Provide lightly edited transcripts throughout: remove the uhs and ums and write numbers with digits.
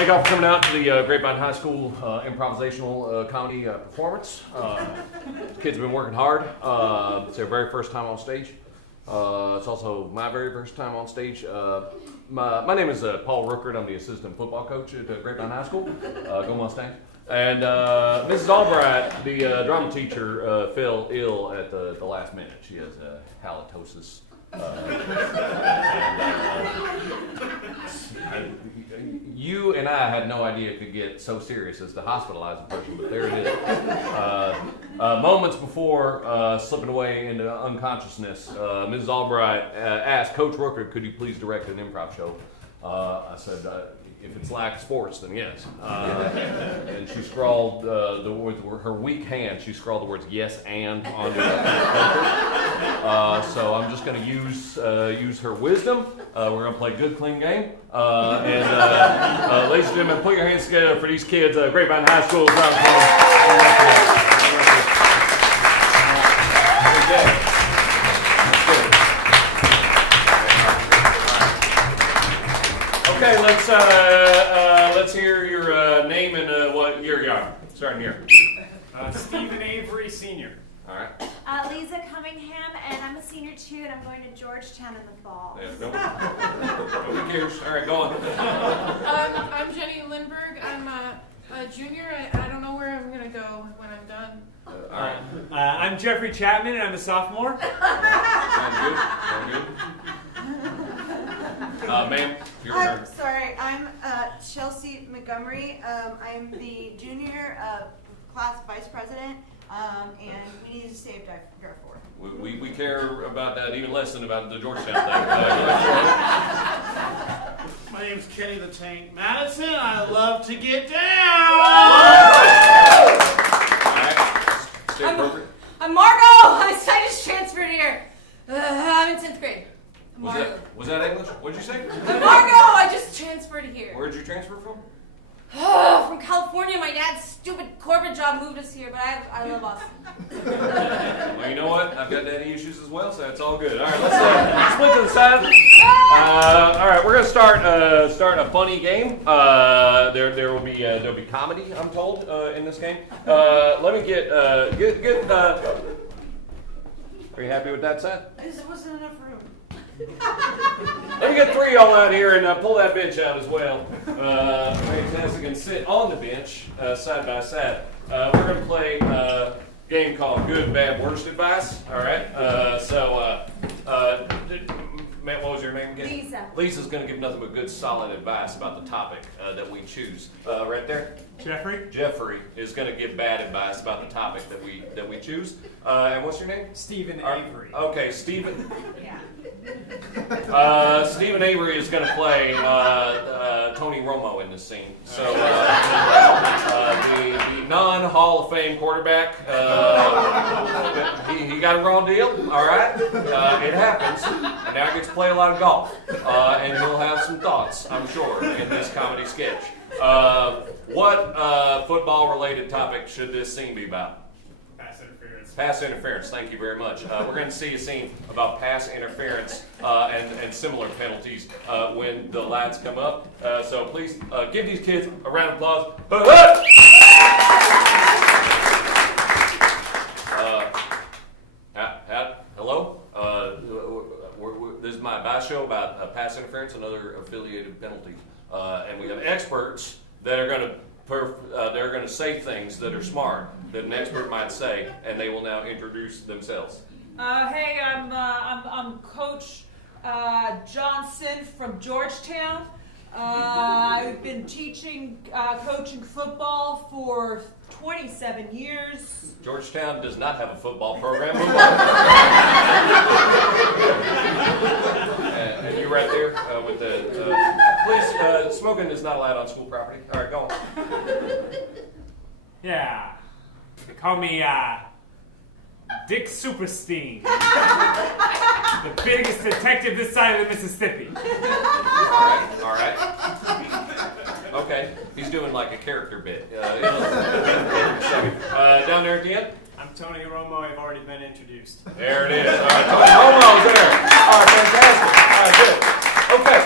Thank y'all for coming out to the Grapevine High School improvisational comedy performance. Kids have been working hard. It's their very first time on stage. It's also my very first time on stage. My name is Paul Rookard. I'm the assistant football coach at Grapevine High School. Go Mustangs. And Mrs. Albright, the drama teacher, fell ill at the last minute. She has halitosis. You and I had no idea it could get so serious as to hospitalize a person, but there it is. Moments before slipping away into unconsciousness, Mrs. Albright asked Coach Rookard, could you please direct an improv show? I said, if it's like sports, then yes. And she scrawled with her weak hand. She scrawled the words "yes" and onto paper. So I'm just going to use her wisdom. We're going to play a good, clean game. And ladies and gentlemen, put your hands together for these kids. Grapevine High School. Okay, let's hear your name and what year you are. Starting here. Stephen Avery, Sr. All right. Lisa Cunningham, and I'm a senior too, and I'm going to Georgetown in the fall. Yeah, nobody cares. All right, go on. I'm Jenny Lindberg. I'm a junior. I don't know where I'm going to go when I'm done. All right. I'm Jeffrey Chapman, and I'm a sophomore. Sound good. Ma'am, your turn. Sorry, I'm Chelsea Montgomery. I'm the junior class vice president, and we need to save Darfur. We care about that even less than about the Georgetown thing. My name's Kenny the Tank Madison. I love to get down. All right. Stay appropriate. I'm Margot. I just transferred here. I'm in 10th grade. Was that English? What'd you say? I'm Margot. I just transferred here. Where'd you transfer from? From California. My dad's stupid corporate job moved us here, but I love Austin. Well, you know what? I've got daddy issues as well, so it's all good. All right, let's split to the side. All right, we're gonna start a funny game. There'll be comedy, I'm told, in this game. Let me get. Are you happy with that set? There wasn't enough room. Let me get 3 of y'all out here and pull that bench out as well. Fantastic, and sit on the bench side by side. We're going to play a game called Good, Bad, Worst Advice. All right. Matt, what was your name again? Lisa. Lisa's going to give nothing but good, solid advice about the topic that we choose. Right there. Jeffrey. Jeffrey is going to give bad advice about the topic that we choose. And what's your name? Stephen Avery. Okay, Stephen. Yeah. Stephen Avery is going to play Tony Romo in this scene. So the non-Hall of Fame quarterback, he got a raw deal. All right, it happens. And now he gets to play a lot of golf, and he'll have some thoughts, I'm sure, in this comedy sketch. What football-related topic should this scene be about? Pass interference, thank you very much. We're going to see a scene about pass interference and similar penalties when the lights come up. So please give these kids a round of applause. Hello? This is my advice show about pass interference and other affiliated penalties. And we have experts that are going to they're going to say things that are smart that an expert might say, and they will now introduce themselves. Hey, I'm Coach Johnson from Georgetown. I've been coaching football for 27 years. Georgetown does not have a football program. And you right there with the... please, smoking is not allowed on school property. All right, go on. Yeah. They call me Dick Superstein. The biggest detective this side of the Mississippi. All right. Okay, he's doing like a character bit. Down there at the end. I'm Tony Romo. I've already been introduced. There it is. All right, Tony Romo's there. All right, fantastic. All right, good. Okay,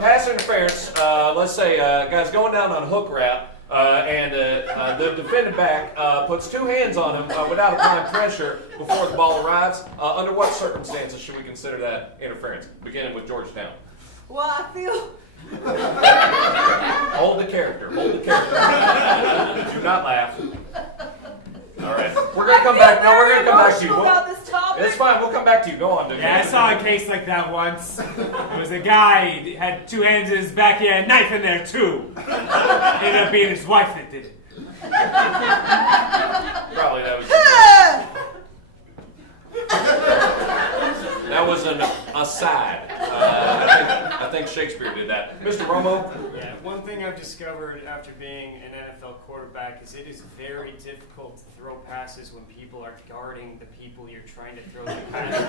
pass interference. Let's say, guys, going down on hook route, and the defending back puts two hands on him without applying pressure before the ball arrives. Under what circumstances should we consider that interference? Beginning with Georgetown. Well, I feel. Hold the character. Hold the character. Do not laugh. All right. We're gonna come back. No, we're gonna come back to you. About this topic. It's fine. We'll come back to you. Go on, dude. Yeah, I saw a case like that once. There was a guy, he had two hands in his back, he had a knife in there too. Ended up being his wife that did it. Probably that was an aside. I think Shakespeare did that. Mr. Romo? Yeah, one thing I've discovered after being an NFL quarterback is it is very difficult to throw passes when people are guarding the people you're trying to throw the passes to.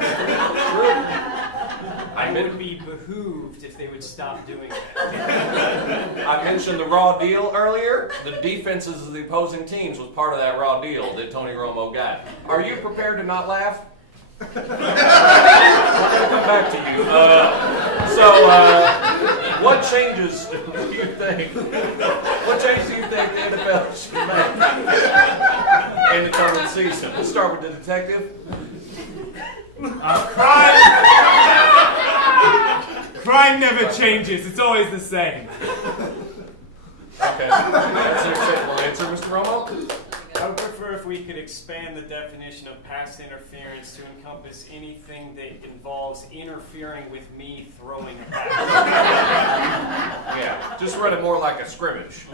I would be behooved if they would stop doing that. I mentioned the raw deal earlier. The defenses of the opposing teams was part of that raw deal that Tony Romo got. Are you prepared to not laugh? We're going to come back to you. What changes do you think? What changes do you think the NFL should make in the coming season? Let's start with the detective. Crime never changes. It's always the same. Okay, that's an acceptable answer, Mr. Romo. I would prefer if we could expand the definition of pass interference to encompass anything that involves interfering with me throwing a pass. Yeah, just run it more like a scrimmage.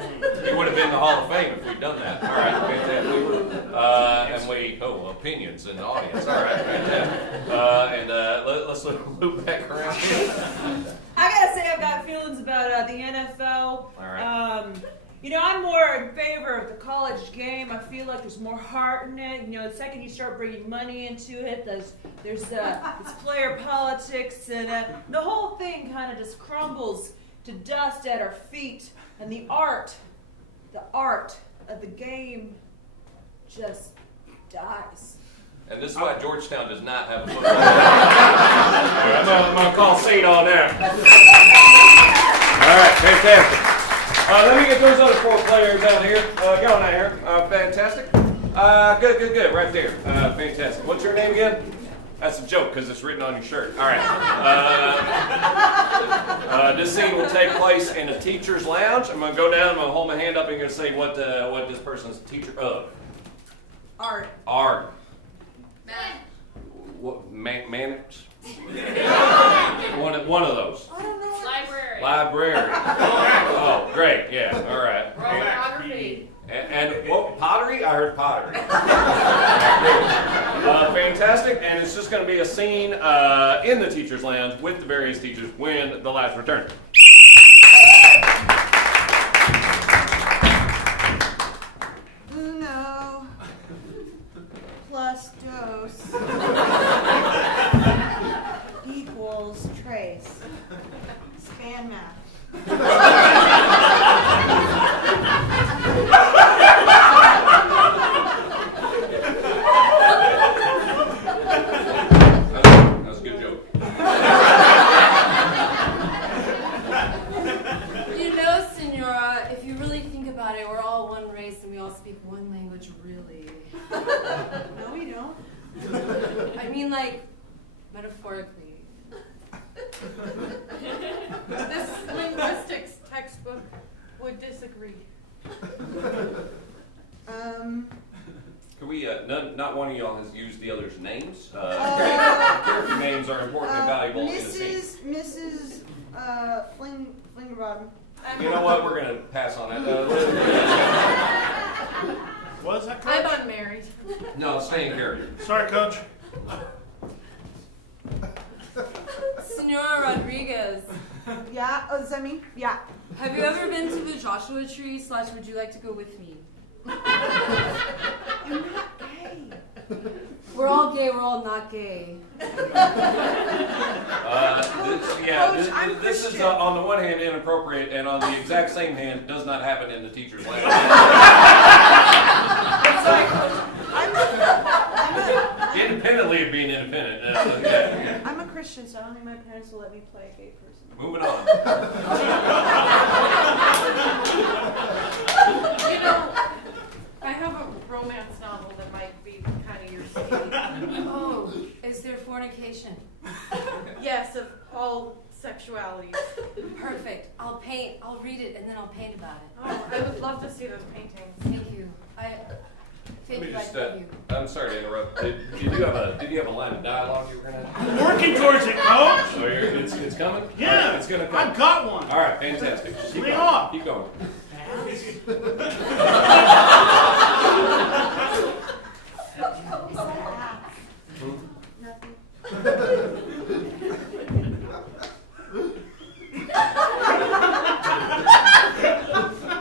He would have been in the Hall of Fame if we'd done that. All right, fantastic. Opinions in the audience. All right, fantastic. Let's loop back around here. I gotta say, I've got feelings about the NFL. All right. I'm more in favor of the college game. I feel like there's more heart in it. The second you start bringing money into it, there's this player politics, and the whole thing kind of just crumbles to dust at our feet, and the art of the game just dies. And this is why Georgetown does not have a football. All right, I'm going to call St. on there. All right, fantastic. Let me get those other four players out here. Going out here. Fantastic. Good. Right there. Fantastic. What's your name again? That's a joke because it's written on your shirt. All right. This scene will take place in a teacher's lounge. I'm going to go down. I'm going to hold my hand up and going to say what this person's a teacher of. Art. What, manners? One of those. I don't know. Library. Oh, great. Yeah. All right. Photography. And what, pottery? I heard pottery. Fantastic. And it's just going to be a scene in the teacher's lounge with the various teachers when the lights return. Uno plus dos equals trace. Span math. That was a good joke. Senora, if you really think about it, we're all one race and we all speak one language, really. No, we don't. I mean, like, metaphorically. This linguistics textbook would disagree. Can we, not one of y'all has used the other's names. Character names are important and valuable in the scene. Mrs. Flingerbottom. You know what? We're going to pass on that. Was that Coach? I'm unmarried. No, stay in character. Sorry, Coach. Senora Rodriguez, Yeah, oh, is that me? Yeah. have you ever been to the Joshua Tree / would you like to go with me? I'm not gay. We're all gay, we're all not gay. This is on the one hand inappropriate, and on the exact same hand does not happen in the teacher's lounge. I'm Independently of being independent. a Christian, so I don't think my parents will let me play a gay person. Moving on. You know, I have a romance novel that might be kind of your speed. Oh, is there fornication? Yes, of all sexualities. Perfect. I'll paint. I'll read it and then I'll paint about it. Oh, I would love to see those paintings. Thank you. Let me Thank just, you. I love you. I'm sorry to interrupt. Did you have a line of dialogue you were gonna have? I'm working towards it, Coach. Oh, it's coming? Yeah, All right, it's gonna come. I've got one. All right, fantastic. Keep Swing going. off. Keep going.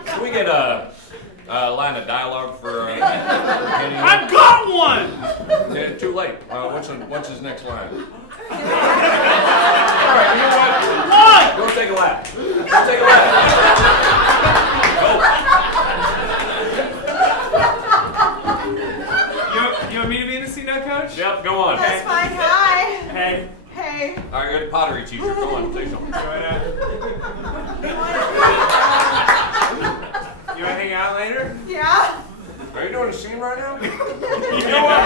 Can we get a line of dialogue for Kenny? I've got one. Yeah, too late. What's his next line? All right, you know what? What? Go take a lap. Go take a lap. You want me to be in the scene now, Coach? Yep, go on. That's fine. Hi. Hey. Hey. All right, you're the pottery teacher. Go on, say something. You want to hang out later? Yeah. Are you doing a scene right now? You know what?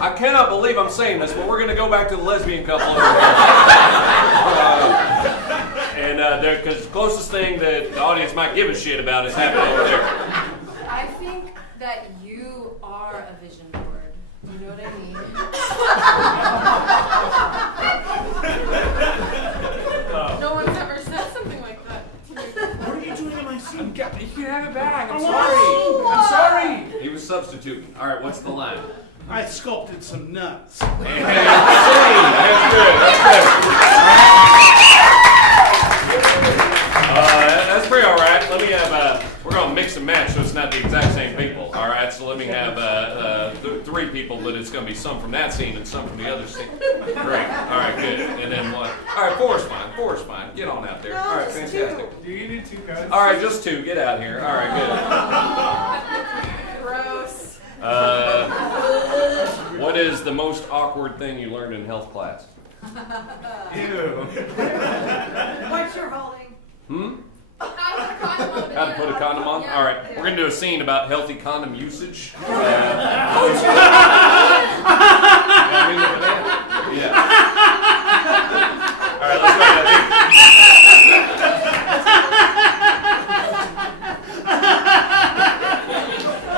I cannot believe I'm saying this, but we're going to go back to the lesbian couple over there. Because the closest thing that the audience might give a shit about is happening over there. I think that you are a vision board. You know what I mean? No one's ever said something like that to me. What are you doing in my scene? You can have it back. I'm I sorry. want I'm sorry. He was substituting. All right, what's the line? I sculpted some nuts. Hey, that's good. That's good. That's pretty all right. Let me have. We're gonna mix and match, so it's not the exact same people. All right. So let me have three people, but it's gonna be some from that scene and some from the other scene. Great. All right. Good. And then one. All right. Four's fine. Four's fine. Get on out there. No, All right. just Fantastic. Do you need 2 coats? All right. Just 2. Get out here. All right. Gross. Good. What is the most awkward thing you learned in health class? Ew. What you're holding. How to put a condom on? All right. We're going to do a scene about healthy condom usage. Yeah. All right, let's go ahead.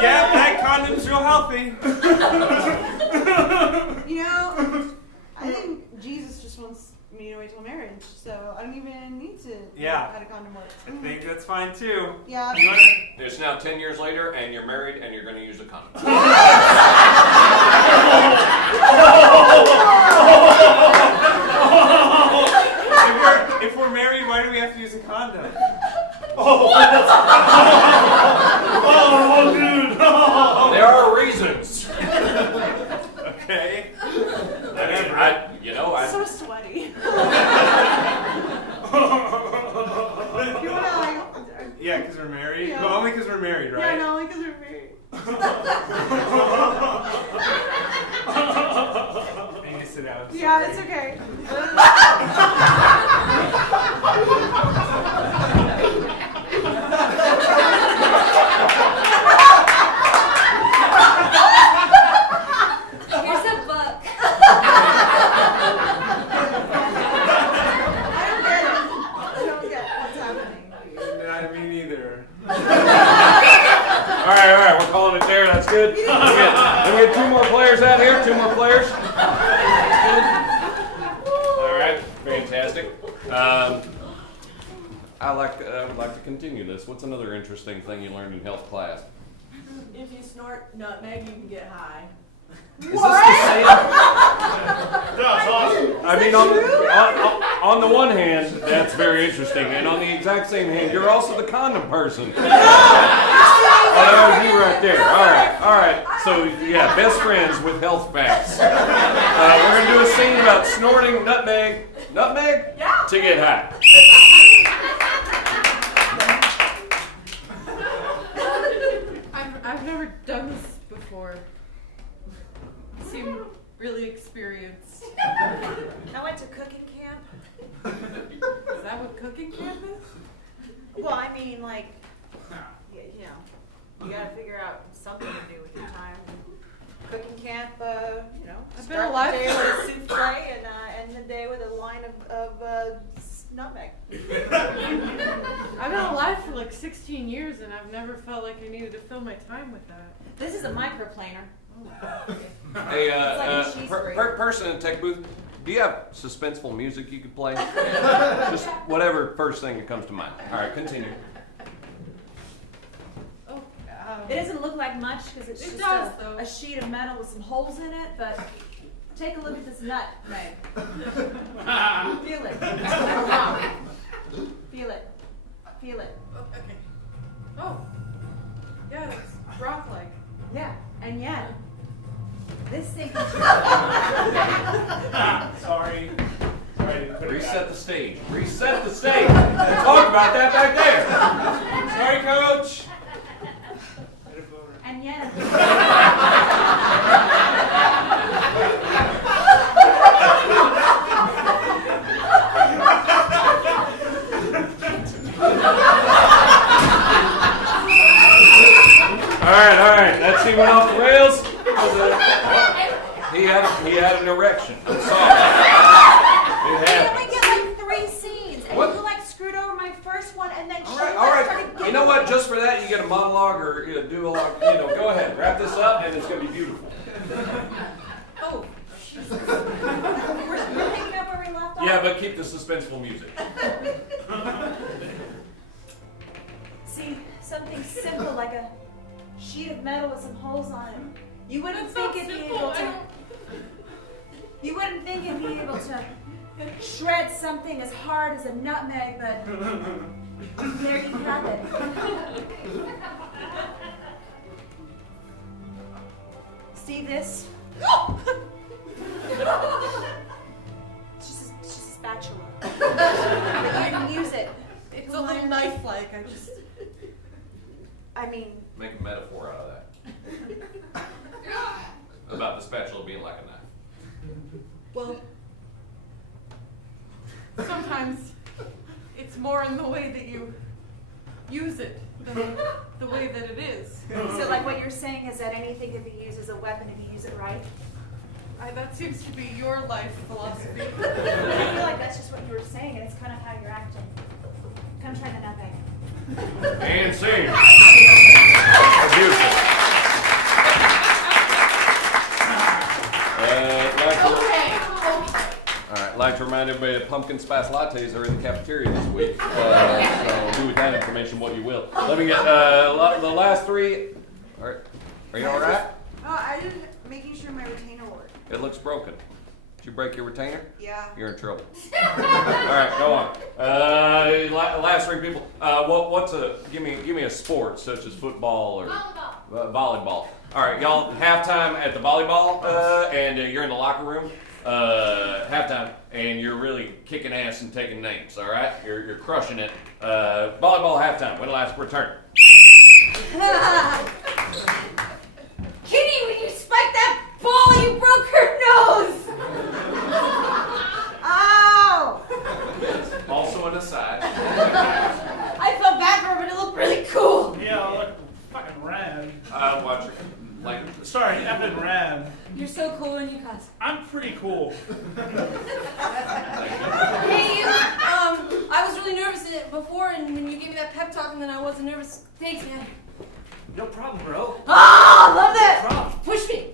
Yeah, that condom's real healthy. You know, I think Jesus just wants me to wait till marriage, so I don't even need to Yeah. how to condom work. I think that's fine too. Yeah. You wanna? It's now 10 years later, and you're married, and you're going to use a condom. If we're married, why do we have to use a condom? Oh, dude. There are reasons. Okay. So sweaty. You wanna like? Yeah, because we're married. Yeah. Well, only because we're married, right? Yeah, no, only because we're married. I need to sit down. Yeah, it's okay. Here's a book. I don't get what's happening. Not me neither. All right, we're calling it there. That's good. Let me get 2 more players out here. 2 more players. All right, fantastic. I would like to continue this. What's another interesting thing you learned in health class? If you snort nutmeg, you can get high. Is this the same? That's awesome. I mean, on the one hand, that's very interesting, and on the exact same hand, you're also the condom person. Oh, that was you right there. All right. So yeah, best friends with health facts. We're gonna do a scene about snorting nutmeg to get high. I've never done this before. You seem really experienced. I went to cooking camp. Is that what cooking camp is? Well, I mean, like, you know, you gotta figure out something to do with your time. Cooking camp, you know, I've been start alive the day for- with a souffle and end the day with a line of nutmeg. I've been alive for like 16 years and I've never felt like I needed to fill my time with that. This is a microplaner. Hey, It's like a cheese grater. person in the tech booth, do you have suspenseful music you could play? Just whatever first thing that comes to mind. All right, continue. Oh, It doesn't look like much because it's It just does, though. a sheet of metal with some holes in it, but take a look at this nutmeg. Feel it. Feel it. Feel it. okay. Oh, yeah, it's rock-like. Yeah, and yet, this thing Sorry. Sorry, I didn't put it Reset back. the stage. Reset the stage. We talked about that back there. Sorry, Coach. and yet. All right. That scene went off the rails. He had an erection. I'm sorry. It We happened. only get like 3 scenes, and What? you like screwed over my first one, and then she All started right. getting You know what? Just for that, you get a monologue or a duologue. Go ahead. Wrap this up, and it's going to be beautiful. Oh, Jesus. We're picking up where we left off? Yeah, but keep the suspenseful music. See, something simple like a sheet of metal with some holes on it. You wouldn't That's not think it'd be simple. able to. You wouldn't think it'd be able to shred something as hard as a nutmeg, but there you have it. See this? It's just a spatula. But you can use it. It's a little knife-like. I mean, Make a metaphor out of that. About the spatula being like a knife. well, Sometimes it's more in the way that you use it than the way that it is. so like what you're saying is that anything can be used as a weapon if you use it right? That seems to be your life philosophy. I feel like that's just what you were saying, and it's kind of how you're acting. Come try the nutmeg. And scene. Beautiful. All right, like to remind everybody that pumpkin spice lattes are in the cafeteria this week. So do with that information what you will. Let me get the last 3. All right. Are you all right? Oh, I just making sure my retainer works. It looks broken. Did you break your retainer? Yeah. You're in trouble. All right, go on. Last 3 people. What's a give me a sport such as football or volleyball. All right, y'all. Halftime at the volleyball, and you're in the locker room. Halftime, and you're really kicking ass and taking names. All right, you're crushing it. Volleyball halftime. When last return? Kitty, when you spiked that ball, you broke her nose! Oh! Also an aside. I felt bad for her, but it looked really cool. Yeah, I look fucking rad. Watch it. Like Sorry, effing rad. You're so cool when you cuss. I'm pretty cool. Hey, you, I was really nervous before, and when you gave me that pep talk, and then I wasn't nervous. Thanks, man. No problem, bro. Oh, love that! Problem. Push me.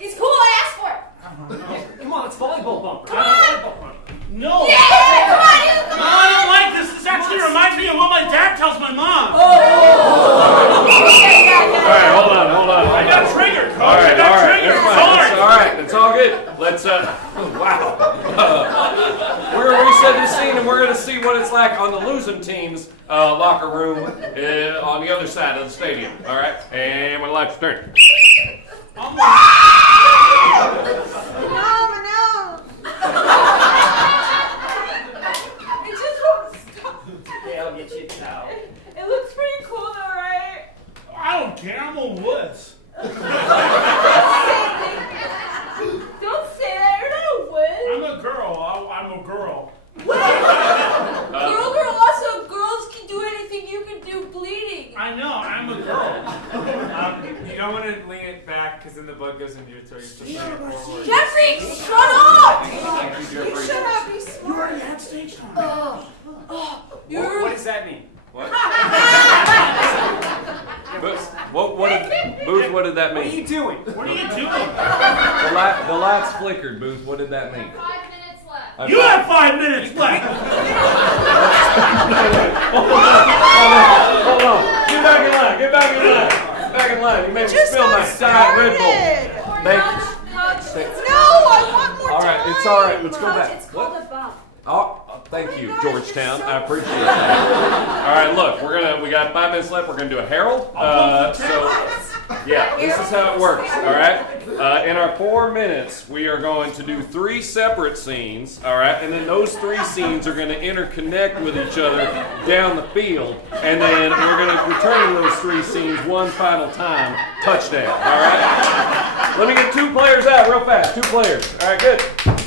It's cool, I asked for it. Come on, it's volleyball bumper. Come on! No! Yeah, come on, you, come No, on! I don't like this. This actually reminds me of what my dad tells my mom. Oh! All right, hold on. I got triggered, coach. All right, I got triggered. that's fine. Sorry. That's all right. It's all good. Let's wow. We're gonna reset this scene, and we're gonna see what it's like on the losing team's locker room on the other side of the stadium. All right, and when the lights turn. No, no! It just won't stop. Yeah, I'll get you a towel. It looks pretty cool though, right? I don't care. I'm a wuss. Don't say you doing? What are you doing? The lights flickered, Booth. What did that mean? 5 minutes left. You have 5 minutes left. Hold on. Get back in line. Get back in line. Get back in line. You made me spill my Diet Red Bull. Thank you. No, I want more All right, it's all right. Let's go Coach, back. it's called a bump. Oh, thank you, gosh, Georgetown. you're so I appreciate that. All right, look, we got 5 minutes left. We're gonna do a herald. Yeah, this is how it works. All right. In our 4 minutes, we are going to do 3 separate scenes. All right, and then those 3 scenes are going to interconnect with each other down the field, and then we're going to return to those 3 scenes one final time. Touchdown. All right. Let me get 2 players out real fast. 2 players. All right, good.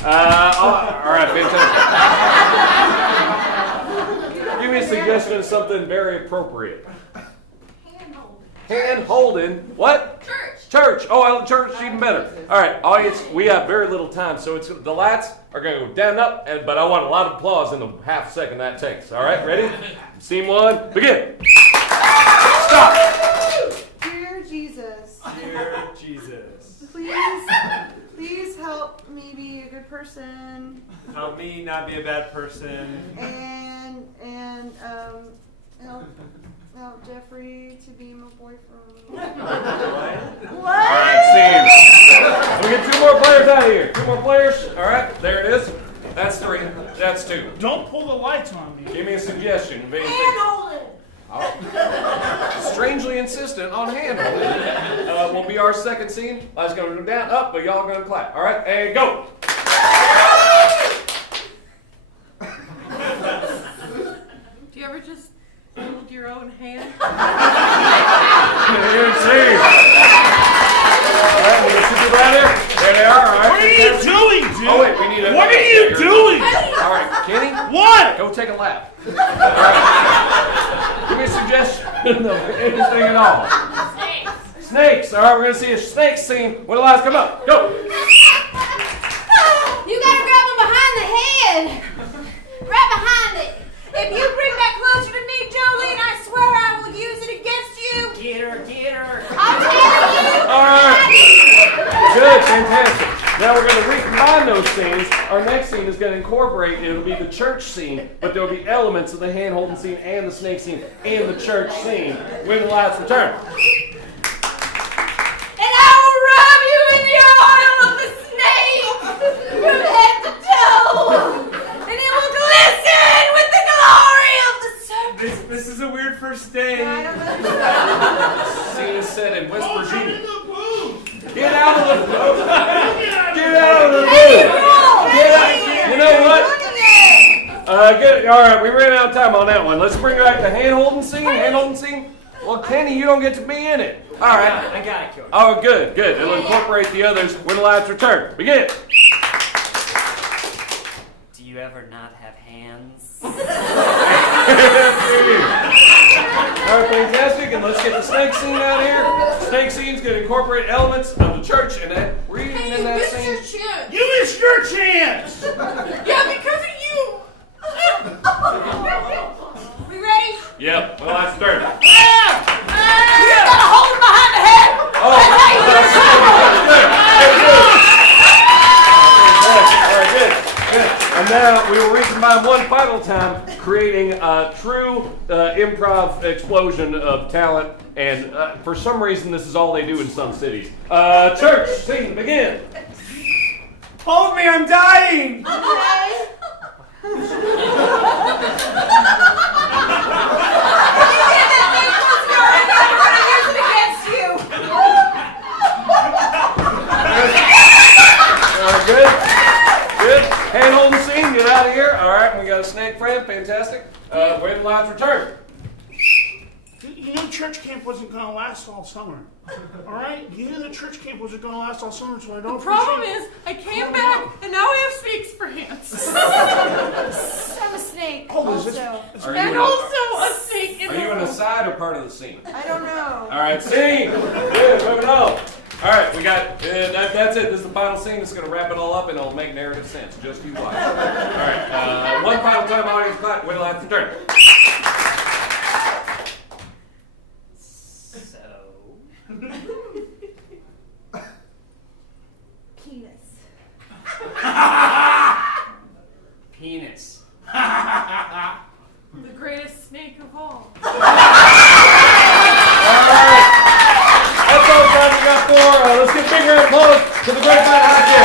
All right, fantastic. Give me a suggestion of something very appropriate. Hand holding. What? Church. Oh, well, church even better. All right, audience. We have very little time, so the lights are going to go down and up, but I want a lot of applause in the half second that takes. All right, ready? Scene 1. Begin. Stop. Dear Jesus, Dear Jesus, please help me be a good person help me not be a bad person. and help Jeffrey to be my boyfriend. All right, scene. We get 2 more players out of here. 2 more players. All right, there it is. That's 3. That's 2. Don't pull the lights on me. Give me a suggestion. Of anything. Oh. Strangely insistent on hand holding. Will be our second scene. I was going to go down, up, but y'all are going to clap. All right, and go. Do you ever just hold your own hand? Here, scene. All right, we got 2 people out there. There they are. All right. What are you doing, dude? Oh wait, we need a. What are you doing? All right, Kenny. What? Go take a lap. All right. Give me a suggestion. No, anything at all. Snakes. All right, we're gonna see a snake scene. When the lights come up, go. You gotta grab him behind the head. Right behind it. If you bring that closer to me, Jolene, I swear I will use it against you. Get her. I'll tell you. All right. Good, fantastic. Now we're going to recombine those scenes. Our next scene is going to incorporate, it'll be the church scene, but there'll be elements of the hand-holding scene and the snake scene and the church scene when the lights return. And I will rub you in the oil of the snake from head to toe. And it will glisten with the glory of the serpent. This is a weird first day. Scene is set in West Go Virginia. in the booth. Get out of the booth! Get out of the Hey, booth! roll! Get out! You know what? Good. All right, we ran out of time on that one. Let's bring back the hand-holding scene. Hand-holding scene. Well, Kenny, you don't get to be in it. All right. I got it, Coach. Oh, good, good. It'll incorporate the others when the lights return. Begin. Do you ever not have hands? All right, fantastic. And let's get the snake scene out here. Snake scene's going to incorporate elements of the church, and that were you Hey, in you that missed scene? your chance. You missed your chance. Yeah, because of you. We ready? Yep. Well, that's third. You gotta hold him behind the head. Oh, that's good. Good. And now we will recombine one final time, creating a true improv explosion of talent. And for some reason, this is all they do in some cities. Church, scene, begin. Hold me, I'm dying. Good. Good. Hand holding scene, get out of here. All right, we got a snake friend, fantastic. Wait till lights return. You knew church camp wasn't going to last all summer. All right? You knew that church camp wasn't going to last all summer, so I don't The problem appreciate is, I came back and now I have snakes for hands. I'm a snake. Oh, is this- Also. Are you And in also a snake in Are the you an room. aside or part of the scene? I don't know. All right, scene. Good, moving on. All right, we got that's it. This is the final scene. It's going to wrap it all up, and it'll make narrative sense. Just you watch. All right, one final time, audience clap. Wait till I have to turn. So, big round of applause to the Grapevine High